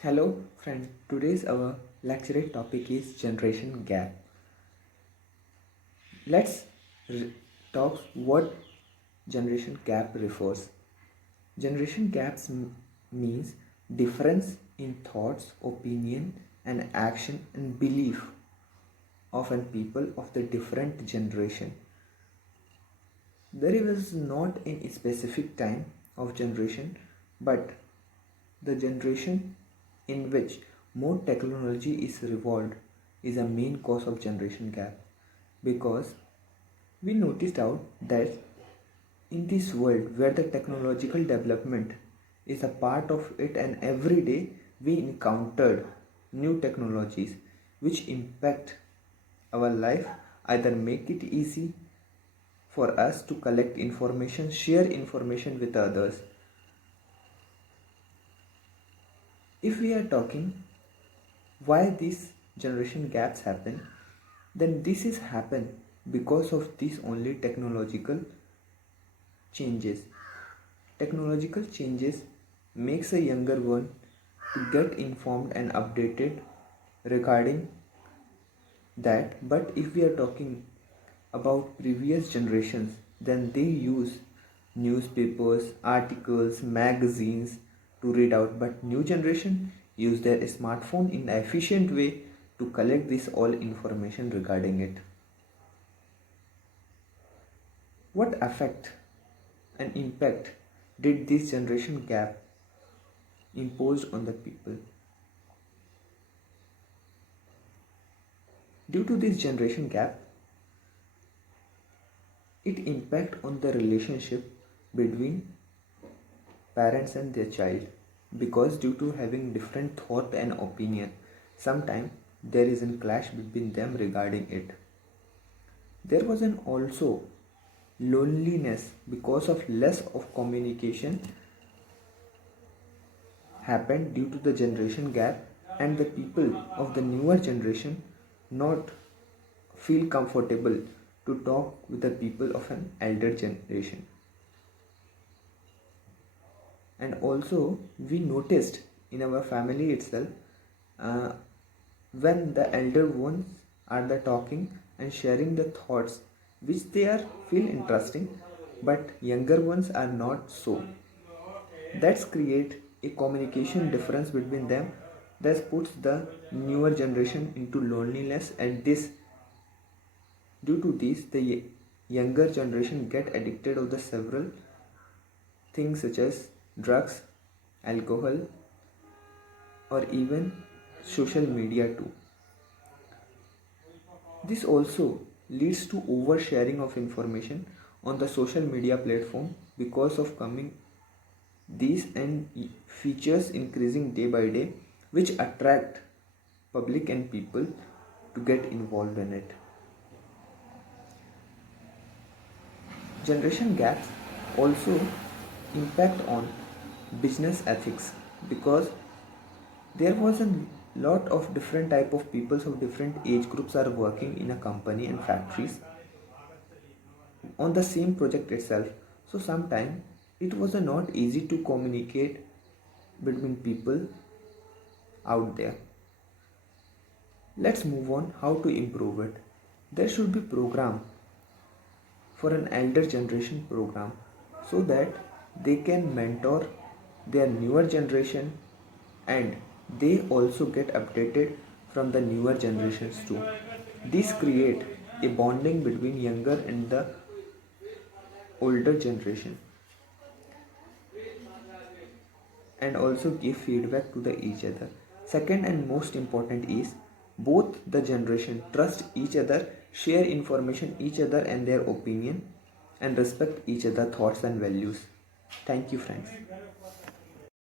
Hello friend, today's our lecture topic is generation gap. Let's talk what generation gap refers. Generation gaps means difference in thoughts, opinion and action and belief of an people of the different generation. There is not a specific time of generation, but the generation in which more technology is revolved is a main cause of generation gap, because we noticed out that in this world where the technological development is a part of it, and every day we encountered new technologies which impact our life, either make it easy for us to collect information, share information with others. If we are talking why these generation gaps happen, then this is happen because of these only technological changes. Technological changes makes a younger one to get informed and updated regarding that. But if we are talking about previous generations, then they use newspapers, articles, magazines to read out, but new generation use their smartphone in an efficient way to collect this all information regarding it. What effect and impact did this generation gap imposed on the people? Due to this generation gap, it impact on the relationship between parents and their child, because due to having different thought and opinion, sometimes there is a clash between them regarding it. There was an also loneliness because of less of communication happened due to the generation gap, and the people of the newer generation not feel comfortable to talk with the people of an elder generation. And also we noticed in our family itself, uh, when the elder ones are the talking and sharing the thoughts which they are feel interesting, but younger ones are not so, that's create a communication difference between them, that puts the newer generation into loneliness. And this, due to this, the younger generation get addicted of the several things such as drugs, alcohol, or even social media too. This also leads to oversharing of information on the social media platform because of coming these and features increasing day by day, which attract public and people to get involved in it. Generation gaps also impact on business ethics, because there was a lot of different type of peoples of different age groups are working in a company and factories on the same project itself. So sometimes it was not easy to communicate between people out there. Let's move on how to improve it. There should be program for an elder generation program, so that they can mentor their newer generation, and they also get updated from the newer generations too. This create a bonding between younger and the older generation, and also give feedback to the each other. Second and most important is both the generation trust each other, share information each other and their opinion, and respect each other thoughts and values. Thank you friends.